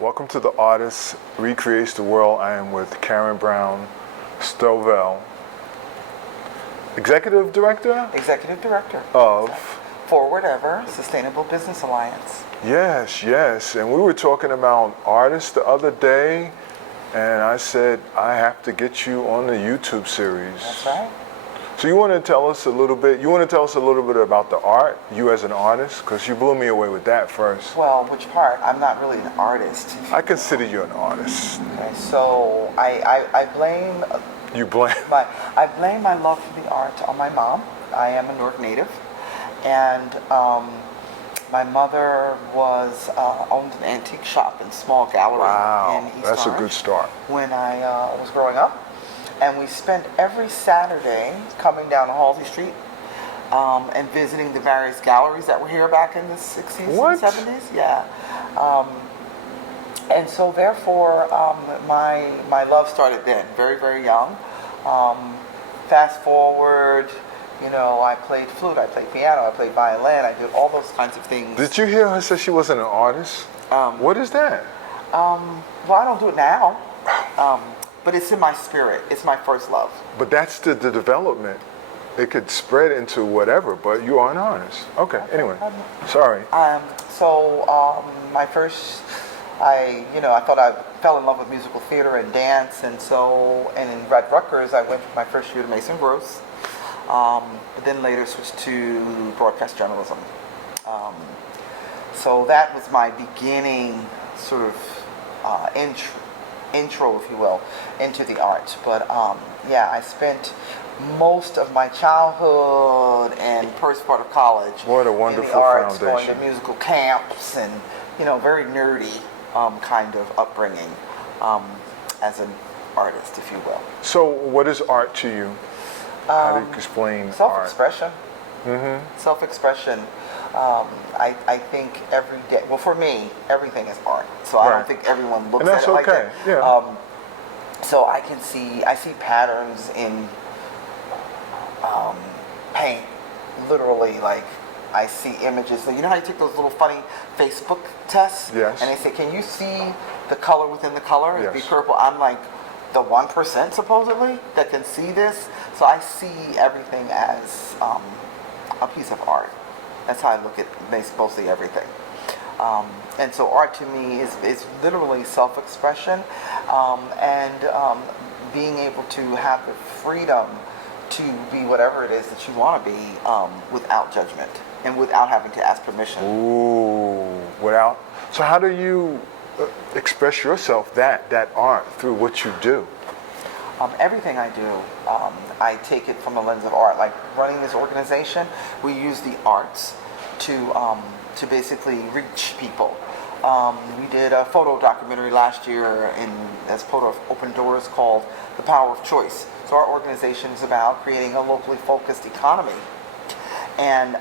Welcome to The Artist Recreates the World. I am with Karen Brown-Stovell, Executive Director of ForwardEver, Sustainable Business Alliance. Yes. And we were talking about artists the other day, and I said, I have to get you on the YouTube series. That's right. So you want to tell us a little bit about the art, you as an artist? Because you blew me away with that first. Well, which part? I'm not really an artist. I consider you an artist. Okay, so I blame... You blame? I blame my love for the art on my mom. I am a Newark native. And my mother owned an antique shop and small gallery in East That's Orange a good start. when I was growing up. And we spent every Saturday coming down Halsey Street and visiting the various galleries that were here back in the 60s and 70s. Yeah. And so therefore, my love started then, very, very young. Fast forward, I played flute, I played piano, I played violin, I did all those kinds of things. Did you hear her say she wasn't an artist? What is that? Well, I don't do it now. But it's in my spirit. It's my first love. But that's the development. It could spread into whatever, but you are an artist. Okay, anyway. Sorry. My first, I thought I fell in love with musical theater and dance, and in Rutgers, I went for my first year to Mason Gross, but then later switched to broadcast journalism. So that was my beginning sort of intro, if you will, into the arts. But I spent most of my childhood and first part of college what a wonderful in the arts, foundation. going to musical camps and very nerdy kind of upbringing as an artist, if you will. So what is art to you? How do you explain self-expression? Art? Self-expression. I think every day, well, for me, everything is art. So I don't think everyone looks at it like that. Yeah. So I see patterns in paint, literally, like I see images. So you know how you take those little funny Facebook tests? Yes. And they say, can you see the color within the color? It'd be Yes. purple. I'm like the 1% supposedly that can see this. So I see everything as a piece of art. That's how I look at mostly everything. And so art to me is literally self-expression and being able to have the freedom to be whatever it is that you want to be without judgment and without having to ask permission. Ooh, So how do you express yourself, that art, through what you do? Everything I do, I take it from the lens of art. Like running this organization, we use the arts to basically reach people. We did a photo documentary last year as part of Open Doors called The Power of Choice. So our organization is about creating a locally focused economy and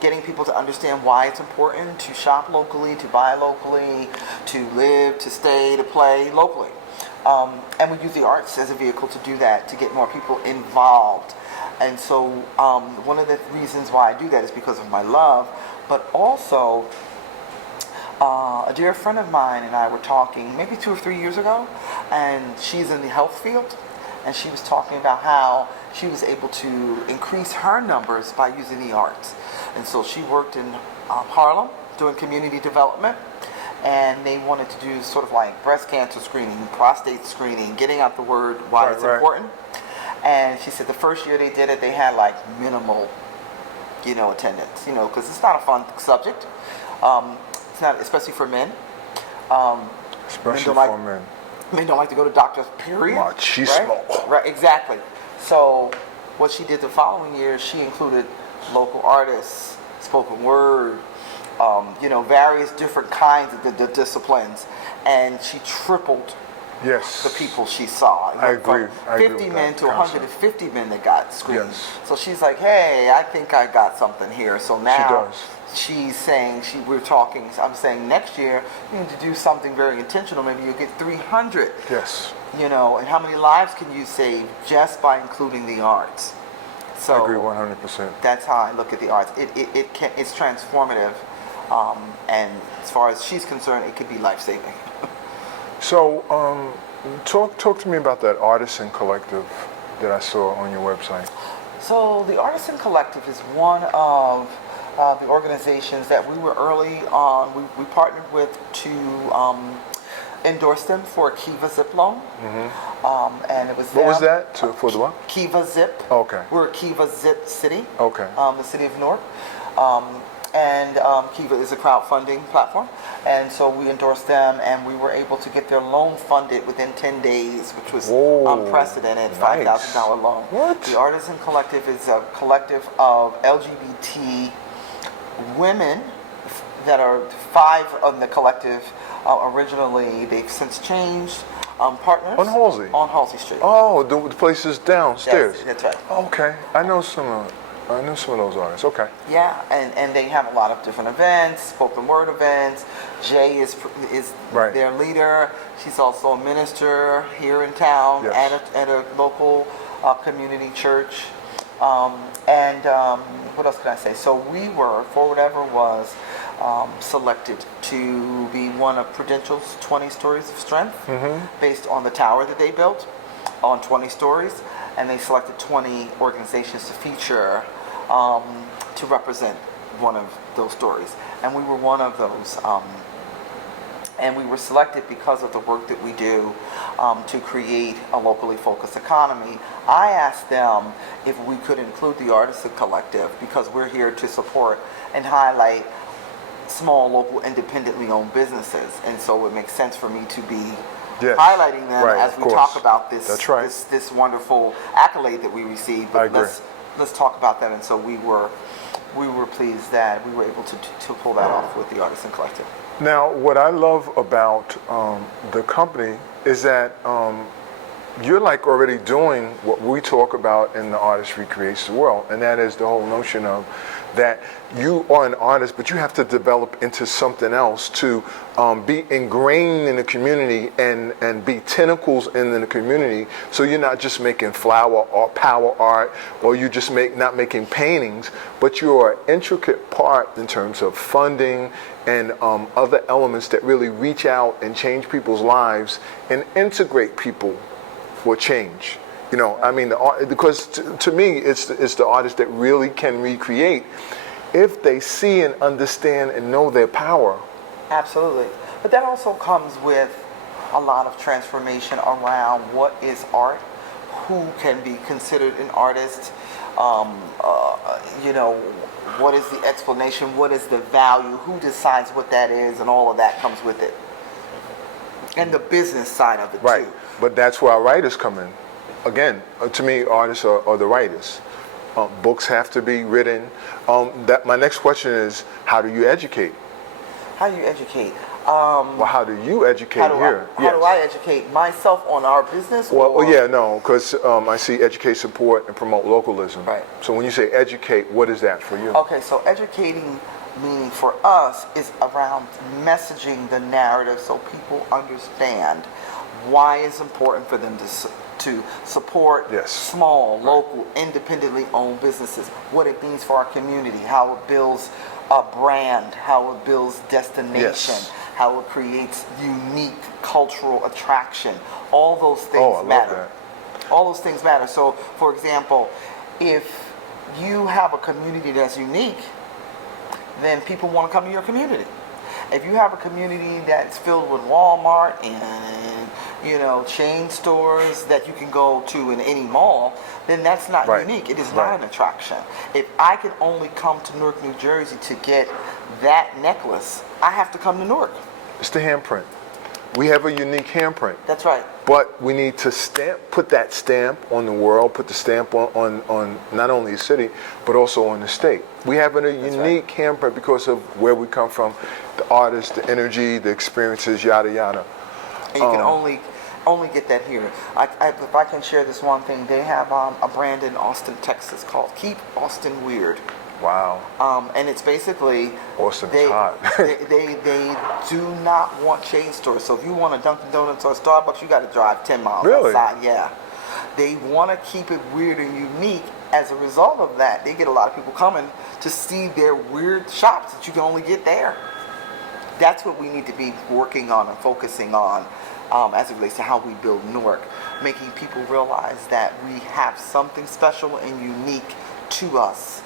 getting people to understand why it's important to shop locally, to buy locally, to live, to stay, to play locally. And we use the arts as a vehicle to do that, to get more people involved. And so one of the reasons why I do that is because of my love, but also a dear friend of mine and I were talking maybe 2 or 3 years ago, and she's in the health field, and she was talking about how she was able to increase her numbers by using the arts. And so she worked in Harlem doing community development, and they wanted to do sort of like breast cancer screening, prostate screening, getting out the word why it's important. And she said the first year they did it, they had like minimal, attendance, because it's not a fun subject. It's not, especially for men. Especially for men. Men don't like to go to doctors, period. Machismo. Right, exactly. So what she did the following year, she included local artists, spoken word, various different kinds of the disciplines, and she tripled the people she saw. I agree. From 50 men to 150 men that got screened. Yes. So she's like, hey, I think I got something here. So now she's saying, I'm saying next year you need to do something very intentional. Maybe you'll get 300. Yes. And how many lives can you save just by including the arts? So I agree 100%. That's how I look at the arts. It's transformative, and as far as she's concerned, it could be life-saving. So, talk to me about that Artisan Collective that I saw on your website. So the Artisan Collective is one of the organizations that we were early on. We partnered with to endorse them for a Kiva Zip loan. And it was What was them. that? For the what? Kiva Zip. Okay. We're a Kiva Zip city. Okay. The city of Newark. And Kiva is a crowdfunding platform. And so we endorsed them, and we were able to get their loan funded within 10 days, which was unprecedented, nice. $5,000 loan. What? The Artisan Collective is a collective of LGBT women that are 5 of the collective. Originally, they've since changed partners. On Halsey? On Halsey Street. Oh, the place is downstairs. That's right. Okay, I know some of those artists. Okay. Yeah, and they have a lot of different events, spoken word events. Jay is Right. their leader. She's also a minister here in town. Yes. at a local community church. What else can I say? So ForwardEver was selected to be one of Prudential's 20 Stories of Strength, based on the tower that they built on 20 stories. And they selected 20 organizations to feature to represent one of those stories. And we were one of those. And we were selected because of the work that we do to create a locally focused economy. I asked them if we could include the Artisan Collective because we're here to support and highlight small, local, independently owned businesses. And so it makes sense for me to be highlighting them as we talk about this. That's right. This wonderful accolade that we received. But I agree. Let's talk about that. And so we were pleased that we were able to pull that off with the Artisan Collective. Now, what I love about the company is that you're like already doing what we talk about in the Artist Recreates the World, and that is the whole notion of that you are an artist, but you have to develop into something else to be ingrained in the community and be tentacles in the community. So you're not just making flower or power art, or you just not making paintings, but you're an intricate part in terms of funding and other elements that really reach out and change people's lives and integrate people for change. You know, I mean, because to me, it's the artists that really can recreate if they see and understand and know their power. Absolutely. But that also comes with a lot of transformation around what is art, who can be considered an artist, what is the explanation, what is the value, who decides what that is, and all of that comes with it. And the business side of it, right. too. But that's where our writers come in. Again, to me, artists are the writers. Books have to be written. My next question is, how do you educate? How do you educate? Well, how do you educate here? How do I educate myself on our business? Because I see educate, support, and promote localism. Right. So when you say educate, what is that for you? Okay, so educating meaning for us is around messaging the narrative so people understand why it's important for them to support small, local, independently owned businesses, what it means for our community, how it builds a brand, how it builds destination, how it creates unique cultural attraction. All those things matter. Love that. All those things matter. So, for example, if you have a community that's unique, then people want to come to your community. If you have a community that's filled with Walmart and chain stores that you can go to in any mall, then that's not unique. It is not an attraction. If I can only come to Newark, New Jersey to get that necklace, I have to come to Newark. It's the handprint. We have a unique handprint. That's right. But we need to put that stamp on the world, put the stamp on not only the city, but also on the state. We have a unique handprint because of where we come from, the artists, the energy, the experiences, yada, yada. And you can only get that here. If I can share this one thing, they have a brand in Austin, Texas called Keep Austin Weird. Wow. And it's basically Austin is hot. they do not want chain stores. So if you want a Dunkin' Donuts or Starbucks, you got to drive 10 miles outside. Yeah. They want to keep it weird and unique. As a result of that, they get a lot of people coming to see their weird shops that you can only get there. That's what we need to be working on and focusing on. as it relates to how we build Newark, making people realize that we have something special and unique to us.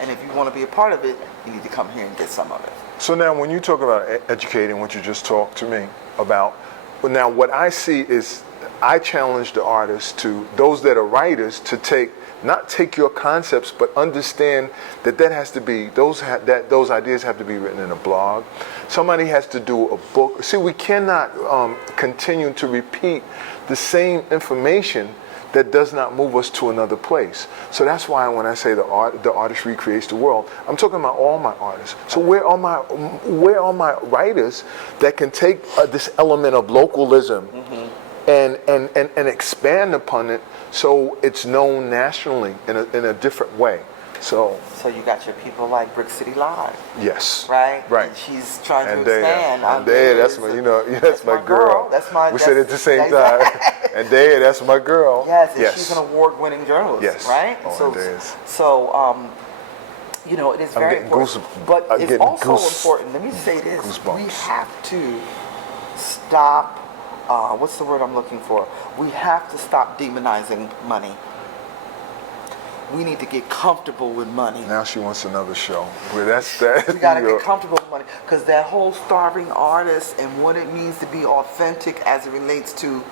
And if you want to be a part of it, you need to come here and get some of it. So now when you talk about educating, what you just talked to me about, well, now what I see is I challenge the artists to, those that are writers, to not take your concepts, but understand that has to be, those ideas have to be written in a blog. Somebody has to do a book. See, we cannot continue to repeat the same information that does not move us to another place. So that's why when I say the artist recreates the world, I'm talking about all my artists. So where are my writers that can take this element of localism and expand upon it so it's known nationally in a different way? So you got your people like Brick City Live. Yes. Right? Right. And she's trying to expand. That's my, that's my girl. That's my. We said it at the same time. And that's my girl. Yes, and she's an award-winning journalist. Yes. Right? Oh, it is very important. But it's also important. Let me say this: we have to stop. What's the word I'm looking for? We have to stop demonizing money. We need to get comfortable with money. Now she wants another show. Well, that's that. We gotta get comfortable with money, because that whole starving artist and what it means to be authentic as it relates to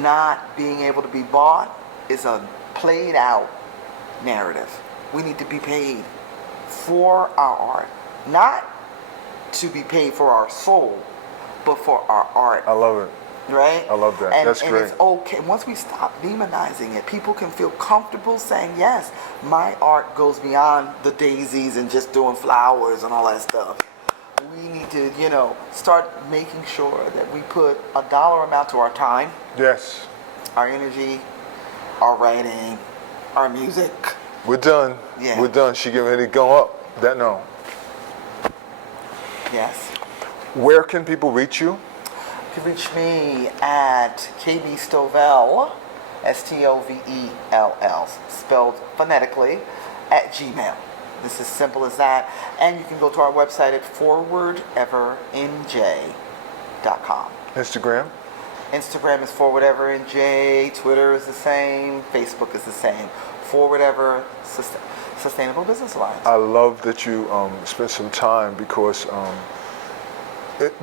not being able to be bought is a played out narrative. We need to be paid for our art, not to be paid for our soul, but for our art. I love it. Right? I love that. That's great. And it's okay. Once we stop demonizing it, people can feel comfortable saying, yes, my art goes beyond the daisies and just doing flowers and all that stuff. We need to, start making sure that we put a dollar amount to our time. Yes. Our energy, our writing, our music. We're done. Yeah. We're done. She getting ready to go up. No. Yes. Where can people reach you? You can reach me at KB-Stovell, Stovell, spelled phonetically, at Gmail. This is simple as that. And you can go to our website at ForwardEverNJ.com. Instagram? Instagram is ForwardEverNJ. Twitter is the same. Facebook is the same. ForwardEver Sustainable Business Alliance. I love that you spent some time, because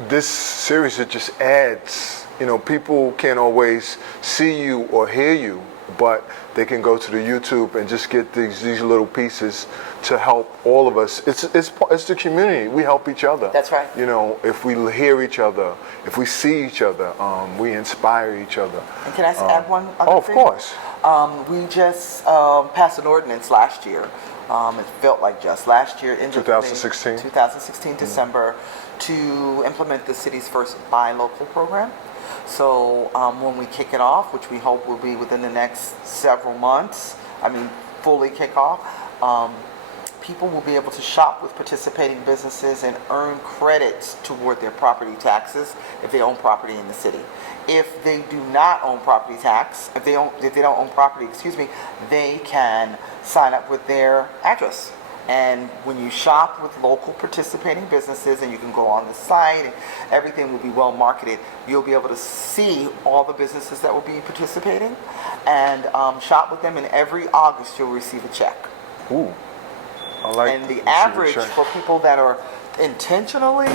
this series, it just adds, people can't always see you or hear you, but they can go to the YouTube and just get these little pieces to help all of us. It's the community. We help each other. That's right. If we hear each other, if we see each other, we inspire each other. And can I add one other thing? Of course. We just passed an ordinance last year. It felt like just last year in 2016. 2016 December, to implement the city's first buy local program. So when we kick it off, which we hope will be within the next several months, fully kick off, people will be able to shop with participating businesses and earn credits toward their property taxes if they own property in the city. If they do not own property tax, if they don't own property, they can sign up with their address. And when you shop with local participating businesses, and you can go on the site, and everything will be well marketed, you'll be able to see all the businesses that will be participating, and shop with them. And every August you'll receive a check. Ooh, I like. And the average for people that are intentionally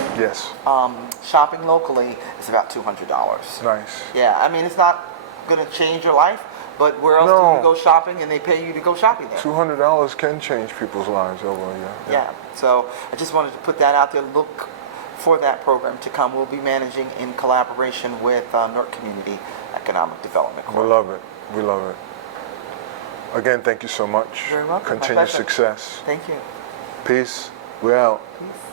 shopping locally is about $200. Nice. Yeah, it's not going to change your life. But where else do you go shopping and they pay you to go shopping there? $200 can change people's lives over a year. Yeah. So I just wanted to put that out there. Look for that program to come. We'll be managing in collaboration with Newark Community Economic Development Corp. We love it. We love it. Again, thank you so much. You're very welcome. Continued success. Thank you. Peace. We're out. Peace.